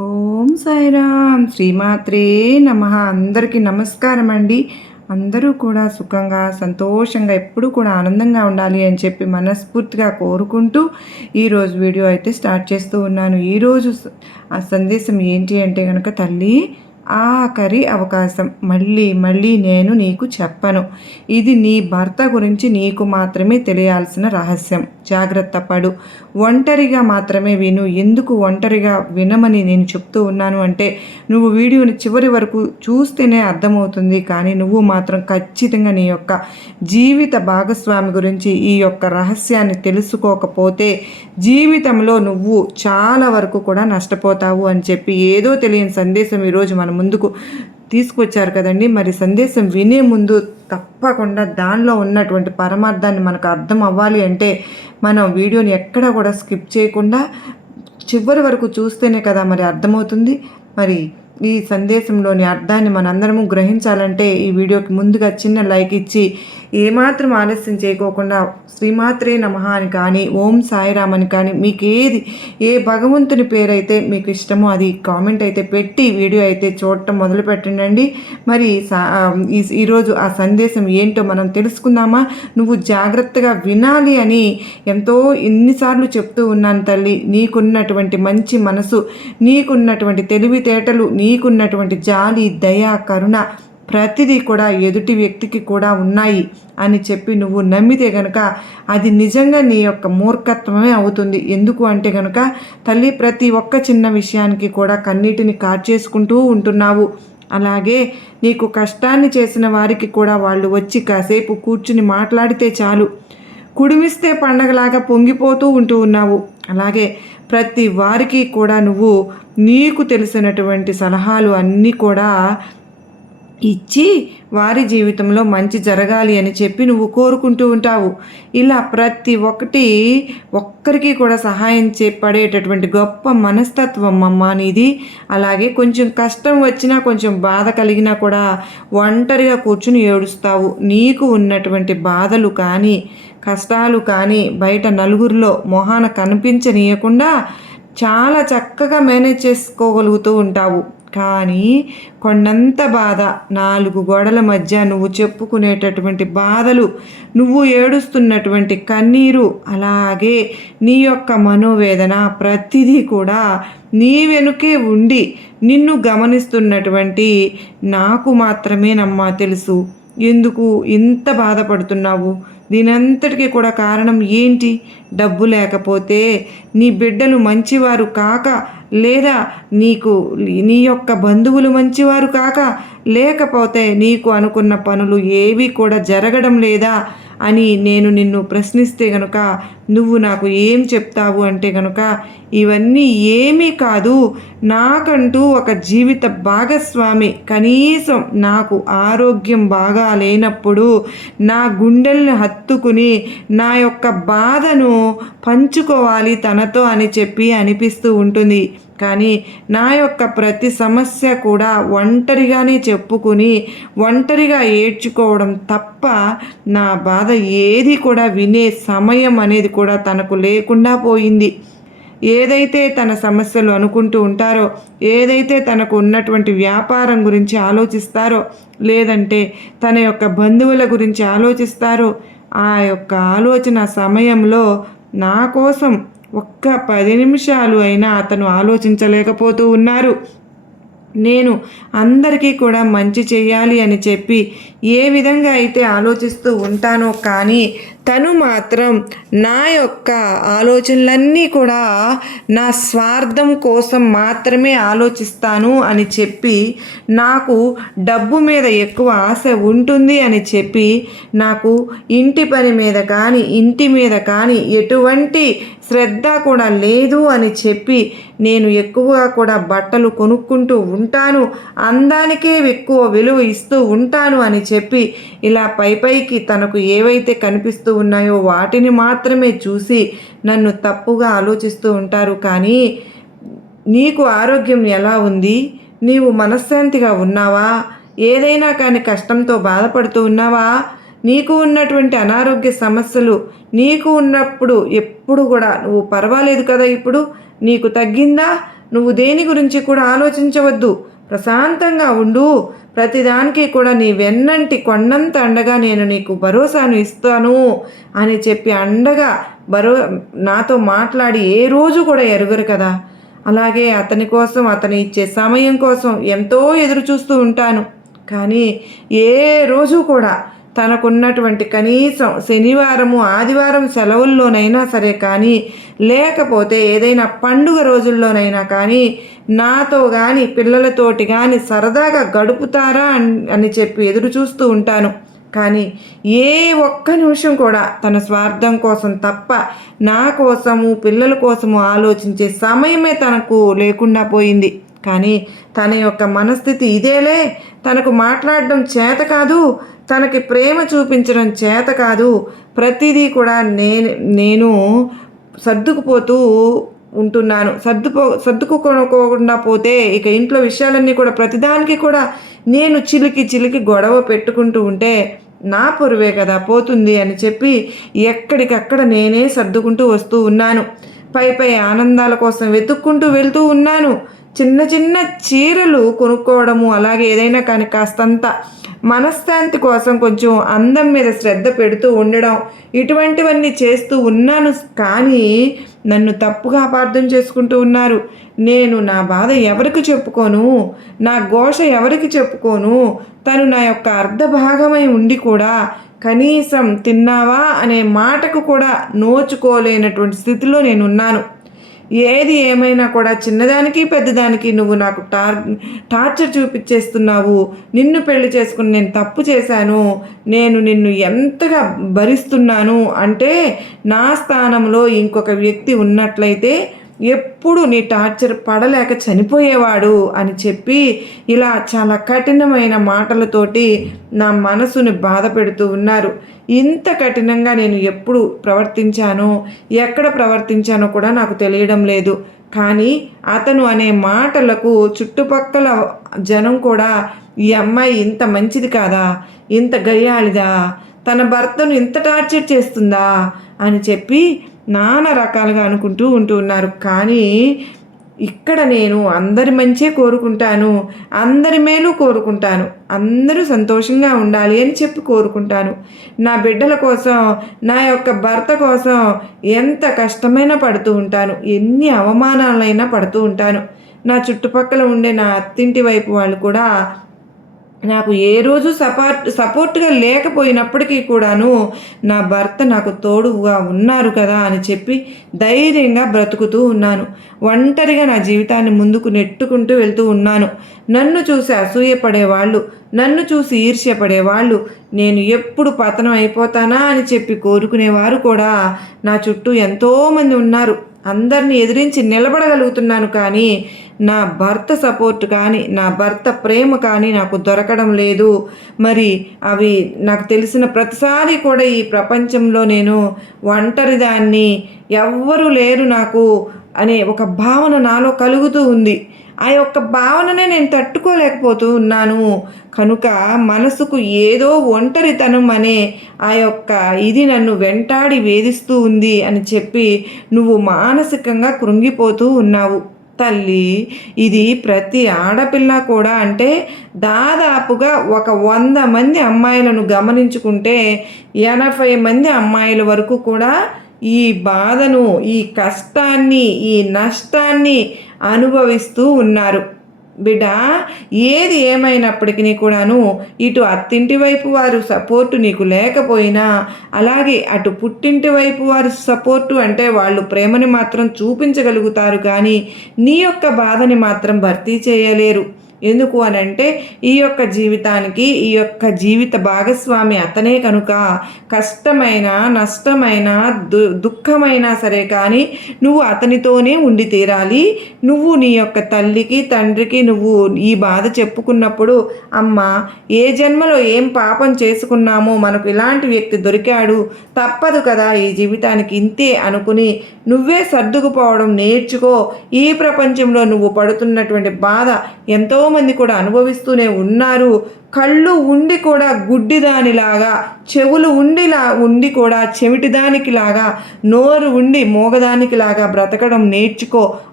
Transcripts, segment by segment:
ఓం సాయిరామ్ శ్రీమాత్రే నమః. అందరికీ నమస్కారం అండి. అందరూ కూడా సుఖంగా సంతోషంగా ఎప్పుడూ కూడా ఆనందంగా ఉండాలి అని చెప్పి మనస్ఫూర్తిగా కోరుకుంటూ ఈరోజు వీడియో అయితే స్టార్ట్ చేస్తూ ఉన్నాను. ఈరోజు ఆ సందేశం ఏంటి అంటే కనుక, తల్లి ఆఖరి అవకాశం, మళ్ళీ మళ్ళీ నేను నీకు చెప్పను. ఇది నీ భర్త గురించి నీకు మాత్రమే తెలియాల్సిన రహస్యం. జాగ్రత్త పడు. ఒంటరిగా మాత్రమే విను. ఎందుకు ఒంటరిగా వినమని నేను చెప్తూ ఉన్నాను అంటే, నువ్వు వీడియోని చివరి వరకు చూస్తేనే అర్థమవుతుంది. కానీ నువ్వు మాత్రం ఖచ్చితంగా నీ యొక్క జీవిత భాగస్వామి గురించి ఈ యొక్క రహస్యాన్ని తెలుసుకోకపోతే జీవితంలో నువ్వు చాలా వరకు కూడా నష్టపోతావు అని చెప్పి ఏదో తెలియని సందేశం ఈరోజు మన ముందుకు తీసుకొచ్చారు కదండి. మరి సందేశం వినే ముందు తప్పకుండా దానిలో ఉన్నటువంటి పరమార్థాన్ని మనకు అర్థం అవ్వాలి అంటే మనం వీడియోని ఎక్కడ కూడా స్కిప్ చేయకుండా చివరి వరకు చూస్తేనే కదా మరి అర్థమవుతుంది. మరి ఈ సందేశంలోని అర్థాన్ని మనందరము గ్రహించాలంటే ఈ వీడియోకి ముందుగా చిన్న లైక్ ఇచ్చి ఏమాత్రం ఆలస్యం చేయకోకుండా శ్రీమాత్రే నమః అని కానీ, ఓం సాయిరామ్ అని కానీ, మీకు ఏ భగవంతుని పేరైతే మీకు ఇష్టమో అది కామెంట్ అయితే పెట్టి వీడియో అయితే చూడటం మొదలు పెట్టండి. మరి ఈరోజు ఆ సందేశం ఏంటో మనం తెలుసుకుందామా? నువ్వు జాగ్రత్తగా వినాలి అని ఎన్నిసార్లు చెప్తూ ఉన్నాను తల్లి. నీకున్నటువంటి మంచి మనసు, నీకున్నటువంటి తెలివితేటలు, నీకున్నటువంటి జాలి, దయ, కరుణ ప్రతిదీ కూడా ఎదుటి వ్యక్తికి కూడా ఉన్నాయి అని చెప్పి నువ్వు నమ్మితే గనక అది నిజంగా నీ యొక్క మూర్ఖత్వమే అవుతుంది. ఎందుకు అంటే గనక తల్లి, ప్రతి ఒక్క చిన్న విషయానికి కూడా కన్నీటిని కార్చేసుకుంటూ ఉంటున్నావు. అలాగే నీకు కష్టాన్ని చేసిన వారికి కూడా వాళ్ళు వచ్చి కాసేపు కూర్చుని మాట్లాడితే చాలు కుడిమిస్తే పండగలాగా పొంగిపోతూ ఉంటూ ఉన్నావు. అలాగే ప్రతి వారికి కూడా నువ్వు నీకు తెలిసినటువంటి సలహాలు అన్నీ కూడా ఇచ్చి వారి జీవితంలో మంచి జరగాలి అని చెప్పి నువ్వు కోరుకుంటూ ఉంటావు. ఇలా ప్రతి ఒక్కరికి కూడా సహాయం పడేటటువంటి గొప్ప మనస్తత్వం అమ్మ నీది. అలాగే కొంచెం కష్టం వచ్చినా, కొంచెం బాధ కలిగినా కూడా ఒంటరిగా కూర్చుని ఏడుస్తావు. నీకు ఉన్నటువంటి బాధలు కానీ, కష్టాలు కానీ బయట నలుగురిలో మొహాన కనిపించనీయకుండా చాలా చక్కగా మేనేజ్ చేసుకోగలుగుతూ ఉంటావు. కానీ కొండంత బాధ, 4 గోడల మధ్య నువ్వు చెప్పుకునేటటువంటి బాధలు, నువ్వు ఏడుస్తున్నటువంటి కన్నీరు, అలాగే నీ యొక్క మనోవేదన ప్రతిదీ కూడా నీ వెనుకే ఉండి నిన్ను గమనిస్తున్నటువంటి నాకు మాత్రమే నమ్మా తెలుసు ఎందుకు ఇంత బాధపడుతున్నావు. దీనంతటికీ కూడా కారణం ఏంటి? డబ్బు లేకపోతే, నీ బిడ్డలు మంచివారు కాక, లేదా నీ యొక్క బంధువులు మంచివారు కాక, లేకపోతే నీకు అనుకున్న పనులు ఏవి కూడా జరగడం లేదా అని నేను నిన్ను ప్రశ్నిస్తే గనుక నువ్వు నాకు ఏం చెప్తావు అంటే గనుక, ఇవన్నీ ఏమీ కాదు, నాకంటూ ఒక జీవిత భాగస్వామి, కనీసం నాకు ఆరోగ్యం బాగా లేనప్పుడు నా గుండెల్ని హత్తుకుని నా యొక్క బాధను పంచుకోవాలి తనతో అని చెప్పి అనిపిస్తూ ఉంటుంది. కానీ నా యొక్క ప్రతి సమస్య కూడా ఒంటరిగానే చెప్పుకుని ఒంటరిగా ఏడ్చుకోవడం తప్ప నా బాధ ఏది కూడా వినే సమయం అనేది కూడా తనకు లేకుండా పోయింది. ఏదైతే తన సమస్యలు అనుకుంటూ ఉంటారో, ఏదైతే తనకు ఉన్నటువంటి వ్యాపారం గురించి ఆలోచిస్తారో, లేదంటే తన యొక్క బంధువుల గురించి ఆలోచిస్తారో, ఆ యొక్క ఆలోచన సమయంలో నా కోసం ఒక్క 10 నిమిషాలు అయినా అతను ఆలోచించలేకపోతూ ఉన్నారు. నేను అందరికీ కూడా మంచి చేయాలి అని చెప్పి ఏ విధంగా అయితే ఆలోచిస్తూ ఉంటానో, కానీ తను మాత్రం నా యొక్క ఆలోచనలన్నీ కూడా నా స్వార్థం కోసం మాత్రమే ఆలోచిస్తాను అని చెప్పి, నాకు డబ్బు మీద ఎక్కువ ఆశ ఉంటుంది అని చెప్పి, నాకు ఇంటి పని మీద కానీ, ఇంటి మీద కానీ ఎటువంటి శ్రద్ధ కూడా లేదు అని చెప్పి, నేను ఎక్కువగా కూడా బట్టలు కొనుక్కుంటూ ఉంటాను, అందానికే ఎక్కువ విలువ ఇస్తూ ఉంటాను అని చెప్పి, ఇలా పైకి తనకు ఏవైతే కనిపిస్తూ ఉన్నాయో వాటిని మాత్రమే చూసి నన్ను తప్పుగా ఆలోచిస్తూ ఉంటారు. కానీ నీకు ఆరోగ్యం ఎలా ఉంది? నీవు మనశ్శాంతిగా ఉన్నావా? ఏదైనా కానీ కష్టంతో బాధపడుతూ ఉన్నావా? నీకు ఉన్నటువంటి అనారోగ్య సమస్యలు నీకు ఉన్నప్పుడు ఎప్పుడు కూడా నువ్వు పర్వాలేదు కదా, ఇప్పుడు నీకు తగ్గిందా? నువ్వు దేని గురించి కూడా ఆలోచించవద్దు, ప్రశాంతంగా ఉండు. ప్రతిదానికి కూడా నీ వెన్నంటి కొండంత అండగా నేను నీకు భరోసాను ఇస్తాను అని చెప్పి అండగా నాతో మాట్లాడి ఏ రోజు కూడా ఎరుగరు కదా. అలాగే అతని కోసం, అతను ఇచ్చే సమయం కోసం ఎంతో ఎదురు చూస్తూ ఉంటాను. కానీ ఏ రోజు కూడా తనకున్నటువంటి కనీసం శనివారము ఆదివారం సెలవుల్లోనైనా సరే కానీ, లేకపోతే ఏదైనా పండుగ రోజుల్లోనైనా కానీ నాతో కానీ పిల్లలతోటి కానీ సరదాగా గడుపుతారా అని చెప్పి ఎదురు చూస్తూ ఉంటాను. కానీ ఏ ఒక్క నిమిషం కూడా తన స్వార్థం కోసం తప్ప నా కోసము పిల్లల కోసము ఆలోచించే సమయమే తనకు లేకుండా పోయింది. కానీ తన యొక్క మనస్థితి ఇదేలే. తనకు మాట్లాడడం చేత కాదు, తనకి ప్రేమ చూపించడం చేత కాదు. ప్రతిదీ కూడా నేను సర్దుకుపోతూ ఉంటున్నాను. సర్దుకోకుండా పోతే ఇక ఇంట్లో విషయాలన్నీ కూడా ప్రతిదానికి కూడా నేను చిలికి గొడవ పెట్టుకుంటూ ఉంటే నా పొరువే కదా పోతుంది అని చెప్పి ఎక్కడికక్కడ నేనే సర్దుకుంటూ వస్తూ ఉన్నాను. పై ఆనందాల కోసం వెతుక్కుంటూ వెళ్తూ ఉన్నాను. చిన్న చీరలు కొనుక్కోవడము, అలాగే ఏదైనా కానీ కాస్తంత మనశ్శాంతి కోసం కొంచెం అందం మీద శ్రద్ధ పెడుతూ ఉండడం, ఇటువంటివన్నీ చేస్తూ ఉన్నాను. కానీ నన్ను తప్పుగా అపార్థం చేసుకుంటూ ఉన్నారు. నేను నా బాధ ఎవరికి చెప్పుకోను, నా ఘోష ఎవరికి చెప్పుకోను. తను నా యొక్క అర్ధ భాగమై ఉండి కూడా కనీసం తిన్నావా అనే మాటకు కూడా నోచుకోలేనటువంటి స్థితిలో నేనున్నాను. ఏది ఏమైనా కూడా చిన్నదానికి పెద్దదానికి నువ్వు నాకు టార్చర్ చూపించేస్తున్నావు. నిన్ను పెళ్లి చేసుకుని నేను తప్పు చేశాను, నేను నిన్ను ఎంతగా భరిస్తున్నాను అంటే నా స్థానంలో ఇంకొక వ్యక్తి ఉన్నట్లయితే ఎప్పుడు నీ టార్చర్ పడలేక చనిపోయేవాడు అని చెప్పి ఇలా చాలా కఠినమైన మాటలతోటి నా మనసుని బాధ పెడుతూ ఉన్నారు. ఇంత కఠినంగా నేను ఎప్పుడు ప్రవర్తించానో, ఎక్కడ ప్రవర్తించానో కూడా నాకు తెలియడం లేదు. కానీ అతను అనే మాటలకు చుట్టుపక్కల జనం కూడా ఈ అమ్మాయి ఇంత మంచిది కాదా, ఇంత గయ్యాళిదా, తన భర్తను ఇంత టార్చర్ చేస్తుందా అని చెప్పి నానా రకాలుగా అనుకుంటూ ఉన్నారు. కానీ ఇక్కడ నేను అందరి మంచే కోరుకుంటాను, అందరి మేలు కోరుకుంటాను, అందరూ సంతోషంగా ఉండాలి అని చెప్పి కోరుకుంటాను. నా బిడ్డల కోసం, నా యొక్క భర్త కోసం ఎంత కష్టమైనా పడుతూ ఉంటాను, ఎన్ని అవమానాలైనా పడుతూ ఉంటాను. నా చుట్టుపక్కల ఉండే నా అత్తింటి వైపు వాళ్ళు కూడా నాకు ఏ రోజు సపోర్ట్గా లేకపోయినప్పటికీ కూడాను నా భర్త నాకు తోడుగా ఉన్నారు కదా అని చెప్పి ధైర్యంగా బ్రతుకుతూ ఉన్నాను. ఒంటరిగా నా జీవితాన్ని ముందుకు నెట్టుకుంటూ వెళ్తూ ఉన్నాను. నన్ను చూసి అసూయపడేవాళ్ళు, నన్ను చూసి ఈర్ష్యపడేవాళ్ళు, నేను ఎప్పుడు పతనం అయిపోతానా అని చెప్పి కోరుకునేవారు కూడా నా చుట్టూ ఎంతోమంది ఉన్నారు. అందరినీ ఎదిరించి నిలబడగలుగుతున్నాను. కానీ నా భర్త సపోర్ట్ కానీ, నా భర్త ప్రేమ కానీ నాకు దొరకడం లేదు. మరి అవి నాకు తెలిసిన ప్రతిసారి కూడా ఈ ప్రపంచంలో నేను ఒంటరిదాన్ని, ఎవ్వరూ లేరు నాకు అనే ఒక భావన నాలో కలుగుతూ ఉంది. ఆ యొక్క భావననే నేను తట్టుకోలేకపోతూ ఉన్నాను. కనుక మనసుకు ఏదో ఒంటరితనం అనే ఆ యొక్క ఇది నన్ను వెంటాడి వేధిస్తూ ఉంది అని చెప్పి నువ్వు మానసికంగా కృంగిపోతూ ఉన్నావు. తల్లి, ఇది ప్రతి ఆడపిల్ల కూడా అంటే దాదాపుగా ఒక 100 మంది అమ్మాయిలను గమనించుకుంటే 80 మంది అమ్మాయిల వరకు కూడా ఈ బాధను, ఈ కష్టాన్ని, ఈ నష్టాన్ని అనుభవిస్తూ ఉన్నారు. బిడ్డ, ఏది ఏమైనప్పటికీ కూడాను ఇటు అత్తింటి వైపు వారు సపోర్టు నీకు లేకపోయినా, అలాగే అటు పుట్టింటి వైపు వారు సపోర్టు అంటే వాళ్ళు ప్రేమని మాత్రం చూపించగలుగుతారు, కానీ నీ యొక్క బాధని మాత్రం భర్తీ చేయలేరు. ఎందుకు అనంటే ఈ యొక్క జీవితానికి ఈ యొక్క జీవిత భాగస్వామి అతనే కనుక కష్టమైన, నష్టమైన, దుఃఖమైనా సరే కానీ నువ్వు అతనితోనే ఉండి తీరాలి. నువ్వు నీ యొక్క తల్లికి, తండ్రికి నువ్వు ఈ బాధ చెప్పుకున్నప్పుడు, అమ్మ ఏ జన్మలో ఏం పాపం చేసుకున్నామో మనకు ఇలాంటి వ్యక్తి దొరికాడు, తప్పదు కదా ఈ జీవితానికి ఇంతే అనుకుని నువ్వే సర్దుకుపోవడం నేర్చుకో. ఈ ప్రపంచంలో నువ్వు పడుతున్నటువంటి బాధ ఎంతోమంది కూడా అనుభవిస్తూనే ఉన్నారు. కళ్ళు ఉండి కూడా గుడ్డిదానిలాగా, చెవులు ఉండి కూడా చెవిటిదానికి లాగా, నోరు ఉండి మోగదానికి లాగా బ్రతకడం నేర్చుకో.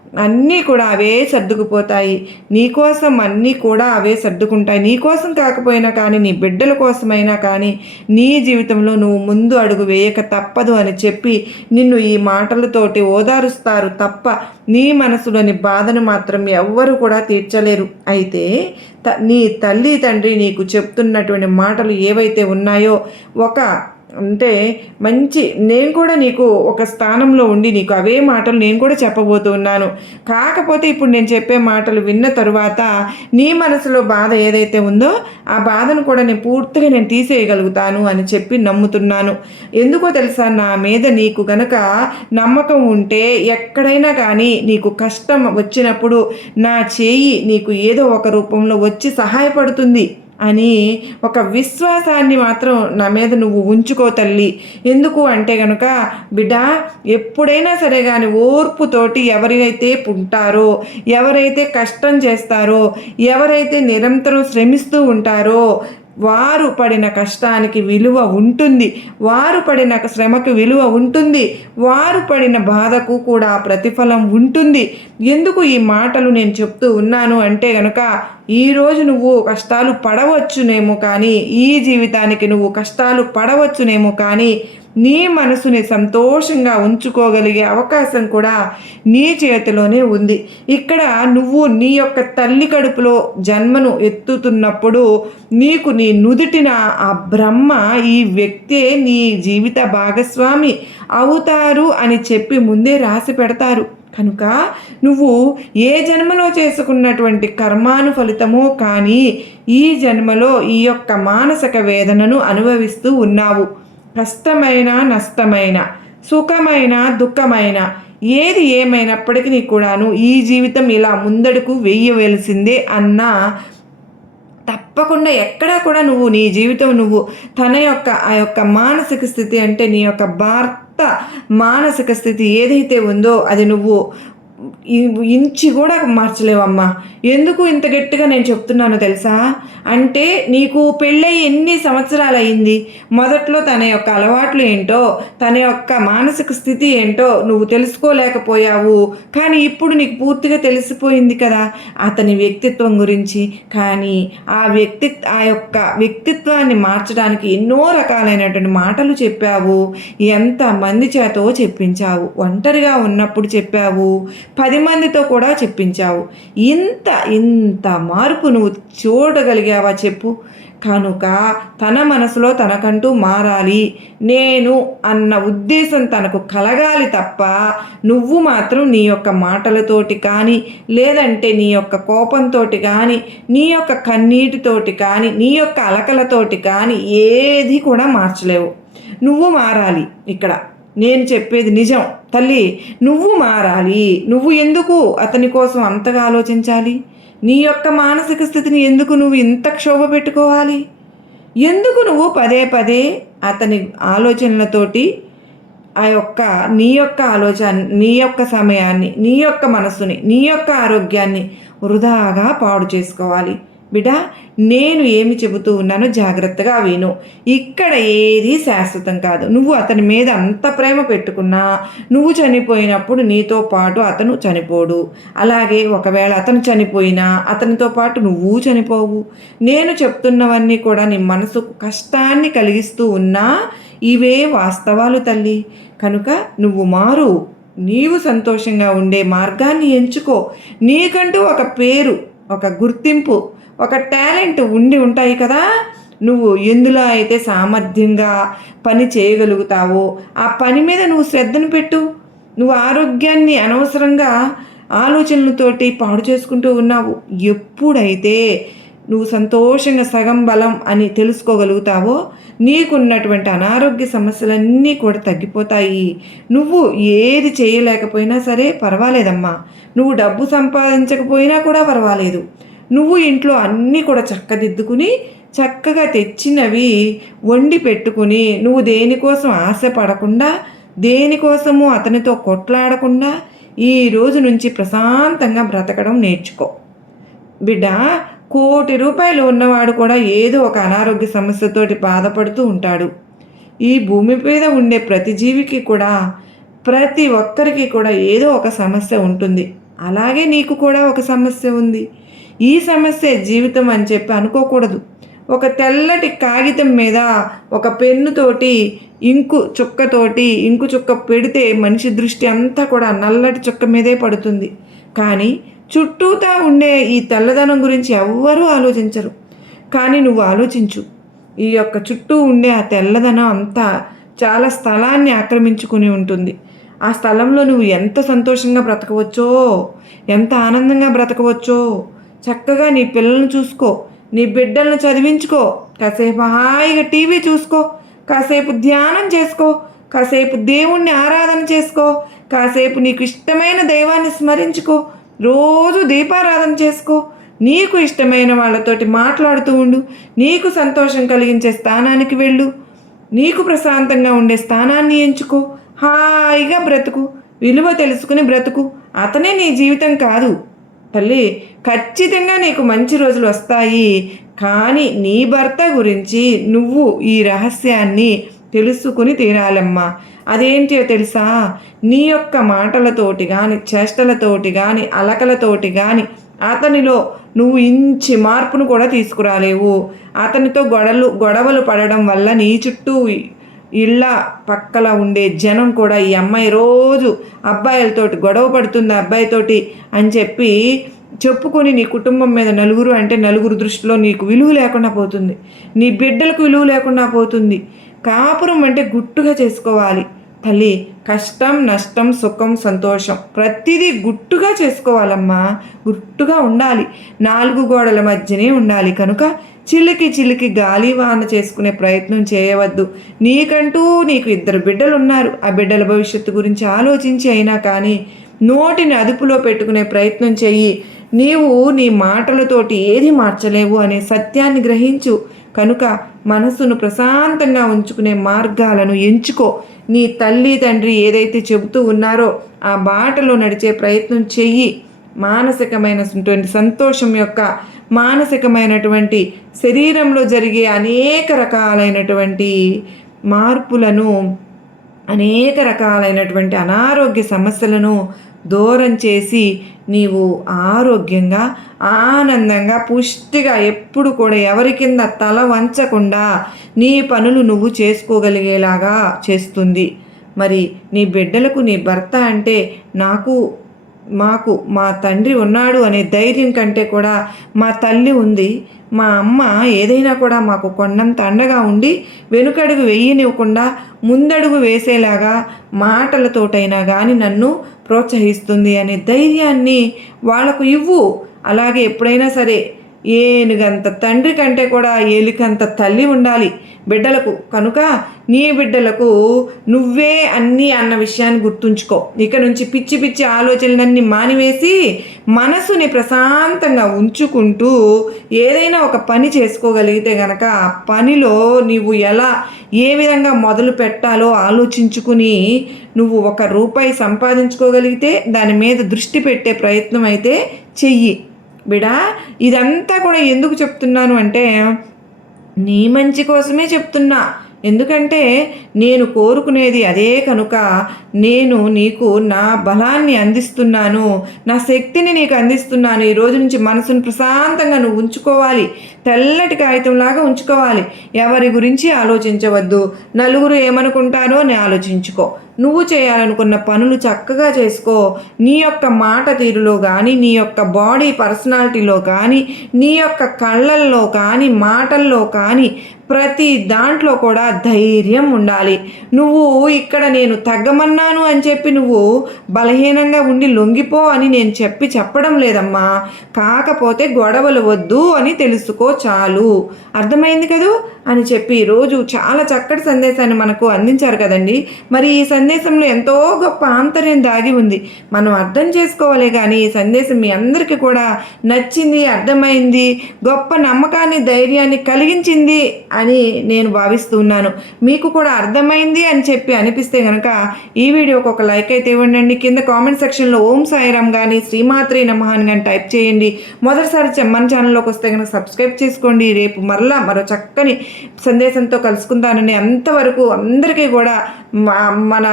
అన్నీ కూడా అవే సర్దుకుపోతాయి. నీకోసం అన్నీ కూడా అవే సర్దుకుంటాయి. నీకోసం కాకపోయినా కానీ, నీ బిడ్డల కోసమైనా కానీ, నీ జీవితంలో నువ్వు ముందు అడుగు వేయక తప్పదు అని చెప్పి నిన్ను ఈ మాటలతోటి ఓదారుస్తారు తప్ప నీ మనసులోని బాధను మాత్రం ఎవ్వరు కూడా తీర్చలేరు. అయితే నీ తల్లి తండ్రి నీకు చెప్తున్నటువంటి మాటలు ఏవైతే ఉన్నాయో, అంటే మంచి నేను కూడా నీకు ఒక స్థానంలో ఉండి నీకు అవే మాటలు నేను కూడా చెప్పబోతున్నాను. కాకపోతే ఇప్పుడు నేను చెప్పే మాటలు విన్న తరువాత నీ మనసులో బాధ ఏదైతే ఉందో ఆ బాధను కూడా నేను పూర్తిగా తీసేయగలుగుతాను అని చెప్పి నమ్ముతున్నాను. ఎందుకో తెలుసా, నా మీద నీకు గనక నమ్మకం ఉంటే ఎక్కడైనా కానీ నీకు కష్టం వచ్చినప్పుడు నా చేయి నీకు ఏదో ఒక రూపంలో వచ్చి సహాయపడుతుంది అని ఒక విశ్వాసాన్ని మాత్రం నా మీద నువ్వు ఉంచుకో తల్లి. ఎందుకు అంటే కనుక బిడ్డ, ఎప్పుడైనా సరే కానీ ఓర్పుతోటి ఎవరైతే ఉంటారో, ఎవరైతే కష్టం చేస్తారో, ఎవరైతే నిరంతరం శ్రమిస్తూ ఉంటారో వారు పడిన కష్టానికి విలువ ఉంటుంది, వారు పడిన శ్రమకు విలువ ఉంటుంది, వారు పడిన బాధకు కూడా ప్రతిఫలం ఉంటుంది. ఎందుకు ఈ మాటలు నేను చెప్తూ ఉన్నాను అంటే కనుక ఈరోజు నువ్వు కష్టాలు పడవచ్చునేమో కానీ, ఈ జీవితానికి నువ్వు కష్టాలు పడవచ్చునేమో కానీ నీ మనసుని సంతోషంగా ఉంచుకోగలిగే అవకాశం కూడా నీ చేతిలోనే ఉంది. ఇక్కడ నువ్వు నీ యొక్క తల్లి కడుపులో జన్మను ఎత్తుతున్నప్పుడు నీకు నీ నుదుటిన ఆ బ్రహ్మ ఈ వ్యక్తే నీ జీవిత భాగస్వామి అవుతారు అని చెప్పి ముందే రాసి పెడతారు. కనుక నువ్వు ఏ జన్మలో చేసుకున్నటువంటి కర్మాను ఫలితమో కానీ ఈ జన్మలో ఈ యొక్క మానసిక వేదనను అనుభవిస్తూ ఉన్నావు. కష్టమైన నష్టమైన, సుఖమైన దుఃఖమైన, ఏది ఏమైనప్పటికీ కూడాను ఈ జీవితం ఇలా ముందడుకు వెయ్యవలసిందే అన్న తప్పకుండా ఎక్కడా కూడా నువ్వు నీ జీవితం నువ్వు తన యొక్క ఆ యొక్క మానసిక స్థితి అంటే నీ యొక్క భర్త మానసిక స్థితి ఏదైతే ఉందో అది నువ్వు ఇంచి కూడా మార్చలేవమ్మా. ఎందుకు ఇంత గట్టిగా నేను చెప్తున్నానో తెలుసా, అంటే నీకు పెళ్ళై ఎన్ని సంవత్సరాలు అయింది, మొదట్లో తన యొక్క అలవాట్లు ఏంటో, తన యొక్క మానసిక స్థితి ఏంటో నువ్వు తెలుసుకోలేకపోయావు. కానీ ఇప్పుడు నీకు పూర్తిగా తెలిసిపోయింది కదా అతని వ్యక్తిత్వం గురించి. కానీ ఆ యొక్క వ్యక్తిత్వాన్ని మార్చడానికి ఎన్నో రకాలైనటువంటి మాటలు చెప్పావు, ఎంతమంది చేతో చెప్పించావు, ఒంటరిగా ఉన్నప్పుడు చెప్పావు, 10 మందితో కూడా చెప్పించావు. ఇంత మార్పు నువ్వు చూడగలిగావా చెప్పు. కనుక తన మనసులో తనకంటూ మారాలి, నేను అన్న ఉద్దేశం తనకు కలగాలి తప్ప నువ్వు మాత్రం నీ యొక్క మాటలతోటి కానీ, లేదంటే నీ యొక్క కోపంతో కానీ, నీ యొక్క కన్నీటితోటి కానీ, నీ యొక్క అలకలతోటి కానీ ఏది కూడా మార్చలేవు. నువ్వు మారాలి. ఇక్కడ నేను చెప్పేది నిజం తల్లి, నువ్వు మారాలి. నువ్వు ఎందుకు అతని కోసం అంతగా ఆలోచించాలి? నీ యొక్క మానసిక స్థితిని ఎందుకు నువ్వు ఇంత క్షోభ పెట్టుకోవాలి? ఎందుకు నువ్వు పదే పదే అతని ఆలోచనలతోటి నీ యొక్క ఆలోచన, నీ యొక్క సమయాన్ని, నీ యొక్క మనస్సుని, నీ యొక్క ఆరోగ్యాన్ని వృధాగా పాడు చేసుకోవాలి? బిడ్డ, నేను ఏమి చెబుతూ ఉన్నానో జాగ్రత్తగా విను. ఇక్కడ ఏది శాశ్వతం కాదు. నువ్వు అతని మీద అంత ప్రేమ పెట్టుకున్నా నువ్వు చనిపోయినప్పుడు నీతో పాటు అతను చనిపోడు. అలాగే ఒకవేళ అతను చనిపోయినా అతనితో పాటు నువ్వు చనిపోవు. నేను చెప్తున్నవన్నీ కూడా నీ మనసుకు కష్టాన్ని కలిగిస్తూ ఉన్నా ఇవే వాస్తవాలు తల్లి. కనుక నువ్వు మారు, నీవు సంతోషంగా ఉండే మార్గాన్ని ఎంచుకో. నీకంటూ ఒక పేరు, ఒక గుర్తింపు, ఒక టాలెంట్ ఉంటాయి కదా. నువ్వు ఎందులో అయితే సామర్థ్యంగా పని చేయగలుగుతావో ఆ పని మీద నువ్వు శ్రద్ధను పెట్టు. నువ్వు ఆరోగ్యాన్ని అనవసరంగా ఆలోచనలతోటి పాడు చేసుకుంటూ ఉన్నావు. ఎప్పుడైతే నువ్వు సంతోషంగా సగం బలం అని తెలుసుకోగలుగుతావో నీకున్నటువంటి అనారోగ్య సమస్యలన్నీ కూడా తగ్గిపోతాయి. నువ్వు ఏది చేయలేకపోయినా సరే పర్వాలేదమ్మా, నువ్వు డబ్బు సంపాదించకపోయినా కూడా పర్వాలేదు, నువ్వు ఇంట్లో అన్నీ కూడా చక్కదిద్దుకుని చక్కగా తెచ్చినవి వండి పెట్టుకుని నువ్వు దేనికోసం ఆశపడకుండా, దేనికోసము అతనితో కొట్లాడకుండా ఈ రోజు నుంచి ప్రశాంతంగా బ్రతకడం నేర్చుకో. బిడ్డ, ₹1,00,00,000 ఉన్నవాడు కూడా ఏదో ఒక అనారోగ్య సమస్యతోటి బాధపడుతూ ఉంటాడు. ఈ భూమి మీద ఉండే ప్రతి జీవికి కూడా, ప్రతి ఒక్కరికి కూడా ఏదో ఒక సమస్య ఉంటుంది. అలాగే నీకు కూడా ఒక సమస్య ఉంది. ఈ సమస్య జీవితం అని చెప్పి అనుకోకూడదు. ఒక తెల్లటి కాగితం మీద ఒక పెన్నుతోటి ఇంకు చుక్క పెడితే మనిషి దృష్టి అంతా కూడా నల్లటి చుక్క మీదే పడుతుంది. కానీ చుట్టూతా ఉండే ఈ తెల్లదనం గురించి ఎవ్వరూ ఆలోచించరు. కానీ నువ్వు ఆలోచించు. ఈ యొక్క చుట్టూ ఉండే ఆ తెల్లదనం అంతా చాలా స్థలాన్ని ఆక్రమించుకుని ఉంటుంది. ఆ స్థలంలో నువ్వు ఎంత సంతోషంగా బ్రతకవచ్చో, ఎంత ఆనందంగా బ్రతకవచ్చో. చక్కగా నీ పిల్లలను చూసుకో, నీ బిడ్డలను చదివించుకో, కాసేపు హాయిగా టీవీ చూసుకో, కాసేపు ధ్యానం చేసుకో, కాసేపు దేవుణ్ణి ఆరాధన చేసుకో, కాసేపు నీకు ఇష్టమైన దైవాన్ని స్మరించుకో, రోజు దీపారాధన చేసుకో, నీకు ఇష్టమైన వాళ్ళతోటి మాట్లాడుతూ ఉండు, నీకు సంతోషం కలిగించే స్థానానికి వెళ్ళు, నీకు ప్రశాంతంగా ఉండే స్థానాన్ని ఎంచుకో, హాయిగా బ్రతుకు, విలువ తెలుసుకుని బ్రతుకు. అతనే నీ జీవితం కాదు తల్లి. ఖచ్చితంగా నీకు మంచి రోజులు వస్తాయి. కానీ నీ భర్త గురించి నువ్వు ఈ రహస్యాన్ని తెలుసుకుని తీరాలమ్మా. అదేంటో తెలుసా? నీ యొక్క మాటలతోటి కానీ, చేష్టలతోటి కానీ, అలకలతోటి కానీ అతనిలో నువ్వు ఇంచి మార్పును కూడా తీసుకురాలేవు. అతనితో గొడవలు పడడం వల్ల నీ చుట్టూ ఇళ్ళ పక్కల ఉండే జనం కూడా ఈ అమ్మాయి రోజు అబ్బాయిలతోటి గొడవ పడుతుంది అబ్బాయితోటి అని చెప్పి చెప్పుకొని నీ కుటుంబం మీద నలుగురు దృష్టిలో నీకు విలువ లేకుండా పోతుంది. నీ బిడ్డలకు విలువ లేకుండా పోతుంది. కాపురం అంటే గుట్టుగా చేసుకోవాలి తల్లి. కష్టం, నష్టం, సుఖం, సంతోషం ప్రతిదీ గుట్టుగా చేసుకోవాలమ్మా. గుట్టుగా ఉండాలి. 4 గోడల మధ్యనే ఉండాలి. కనుక చిలికి గాలి వాన చేసుకునే ప్రయత్నం చేయవద్దు. నీకు 2 బిడ్డలు ఉన్నారు. ఆ బిడ్డల భవిష్యత్తు గురించి ఆలోచించి అయినా కానీ నోటిని అదుపులో పెట్టుకునే ప్రయత్నం చెయ్యి. నీవు నీ మాటలతోటి ఏది మార్చలేవు అనే సత్యాన్ని గ్రహించు. కనుక మనసును ప్రశాంతంగా ఉంచుకునే మార్గాలను ఎంచుకో. నీ తల్లి తండ్రి ఏదైతే చెబుతూ ఉన్నారో ఆ బాటలో నడిచే ప్రయత్నం చెయ్యి. మానసికమైనటువంటి సంతోషం యొక్క మానసికమైనటువంటి శరీరంలో జరిగే అనేక రకాలైనటువంటి మార్పులను, అనేక రకాలైనటువంటి అనారోగ్య సమస్యలను దూరం చేసి నీవు ఆరోగ్యంగా, ఆనందంగా, పుష్టిగా ఎప్పుడు కూడా ఎవరి కింద తల వంచకుండా నీ పనులు నువ్వు చేసుకోగలిగేలాగా చేస్తుంది. మరి నీ బిడ్డలకు నీ భర్త అంటే మాకు మా తండ్రి ఉన్నాడు అనే ధైర్యం కంటే కూడా మా తల్లి ఉంది, మా అమ్మ ఏదైనా కూడా మాకు కొండంత అండగా ఉండి వెనుకడుగు వేయనివ్వకుండా ముందడుగు వేసేలాగా మాటలతోటైనా కానీ నన్ను ప్రోత్సహిస్తుంది అనే ధైర్యాన్ని వాళ్లకు ఇవ్వు. అలాగే ఎప్పుడైనా సరే ఏనుగంత తండ్రి కంటే కూడా ఏలికంత తల్లి ఉండాలి బిడ్డలకు. కనుక నీ బిడ్డలకు నువ్వే అన్నీ అన్న విషయాన్ని గుర్తుంచుకో. ఇక నుంచి పిచ్చి ఆలోచనలన్నీ మానివేసి మనసుని ప్రశాంతంగా ఉంచుకుంటూ ఏదైనా ఒక పని చేసుకోగలిగితే గనక ఆ పనిలో నీవు ఏ విధంగా మొదలు పెట్టాలో ఆలోచించుకుని నువ్వు ₹1 సంపాదించుకోగలిగితే దాని మీద దృష్టి పెట్టే ప్రయత్నం అయితే చెయ్యి బిడా. ఇదంతా కూడా ఎందుకు చెప్తున్నాను అంటే నీ మంచి కోసమే చెప్తున్నా. ఎందుకంటే నేను కోరుకునేది అదే. కనుక నేను నీకు నా బలాన్ని అందిస్తున్నాను, నా శక్తిని నీకు అందిస్తున్నాను. ఈ రోజు నుంచి మనసును ప్రశాంతంగా నువ్వు ఉంచుకోవాలి, తెల్లటి కాగితంలాగా ఉంచుకోవాలి. ఎవరి గురించి ఆలోచించవద్దు. నలుగురు ఏమనుకుంటారో అని ఆలోచించుకో. నువ్వు చేయాలనుకున్న పనులు చక్కగా చేసుకో. నీ యొక్క మాట తీరులో కానీ, నీ యొక్క బాడీ పర్సనాలిటీలో కానీ, నీ యొక్క కళ్ళల్లో కానీ, మాటల్లో కానీ ప్రతి దాంట్లో కూడా ధైర్యం ఉండాలి. నువ్వు ఇక్కడ నేను తగ్గమన్నాను అని చెప్పి నువ్వు బలహీనంగా ఉండి లొంగిపో అని నేను చెప్పడం లేదమ్మా. కాకపోతే గొడవలు వద్దు అని తెలుసుకో చాలు. అర్థమైంది కదూ అని చెప్పి రోజు చాలా చక్కటి సందేశాన్ని మనకు అందించారు కదండి. మరి ఈ సందేశంలో ఎంతో గొప్ప ఆంతర్యం దాగి ఉంది. మనం అర్థం చేసుకోవాలి. కానీ ఈ సందేశం మీ అందరికీ కూడా నచ్చింది, అర్థమైంది, గొప్ప నమ్మకాన్ని, ధైర్యాన్ని కలిగించింది అని నేను భావిస్తున్నాను. మీకు కూడా అర్థమైంది అని చెప్పి అనిపిస్తే కనుక ఈ వీడియోకి ఒక లైక్ అయితే ఇవ్వండి. కింద కామెంట్ సెక్షన్లో ఓం సాయిరామ్ కానీ, శ్రీమాత్రే నమః అని కానీ టైప్ చేయండి. మొదటిసారి మన ఛానల్లోకి వస్తే కనుక సబ్స్క్రైబ్ చేసుకోండి. రేపు మరో చక్కని సందేశంతో కలుసుకుందానని అంతవరకు అందరికీ కూడా మన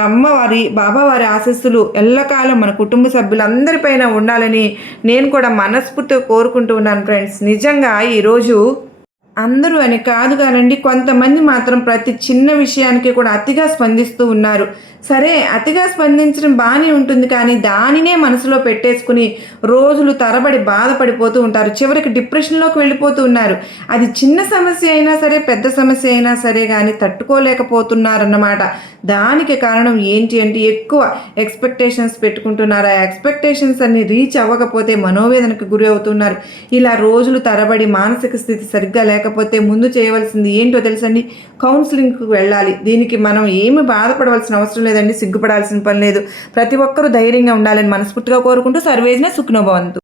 అమ్మవారి బాబావారి ఆశీస్సులు ఎల్లకాలం మన కుటుంబ సభ్యులందరిపైన ఉండాలని నేను కూడా మనస్ఫూర్తిగా కోరుకుంటూ ఉన్నాను ఫ్రెండ్స్. నిజంగా ఈరోజు అందరూ అని కాదు కానండి, కొంతమంది మాత్రం ప్రతి చిన్న విషయానికి కూడా అతిగా స్పందిస్తూ ఉన్నారు. సరే, అతిగా స్పందించడం బాగానే ఉంటుంది, కానీ దానినే మనసులో పెట్టేసుకుని రోజులు తరబడి బాధపడిపోతూ ఉంటారు. చివరికి డిప్రెషన్లోకి వెళ్ళిపోతూ ఉన్నారు. అది చిన్న సమస్య అయినా సరే, పెద్ద సమస్య అయినా సరే కానీ తట్టుకోలేకపోతున్నారన్నమాట. దానికి కారణం ఏంటి అంటే ఎక్కువ ఎక్స్పెక్టేషన్స్ పెట్టుకుంటున్నారు. ఆ ఎక్స్పెక్టేషన్స్ అన్ని రీచ్ అవ్వకపోతే మనోవేదనకు గురి అవుతున్నారు. ఇలా రోజులు తరబడి మానసిక స్థితి సరిగ్గా లేకపోతే ముందు చేయవలసింది ఏంటో తెలుసండి, కౌన్సిలింగ్కి వెళ్ళాలి. దీనికి మనం ఏమి బాధపడవలసిన అవసరం లేదండి, సిగ్గుపడాల్సిన పని లేదు. ప్రతి ఒక్కరూ ధైర్యంగా ఉండాలని మనస్ఫూర్తిగా కోరుకుంటూ సర్వేజన సుఖ్నో భవంతు.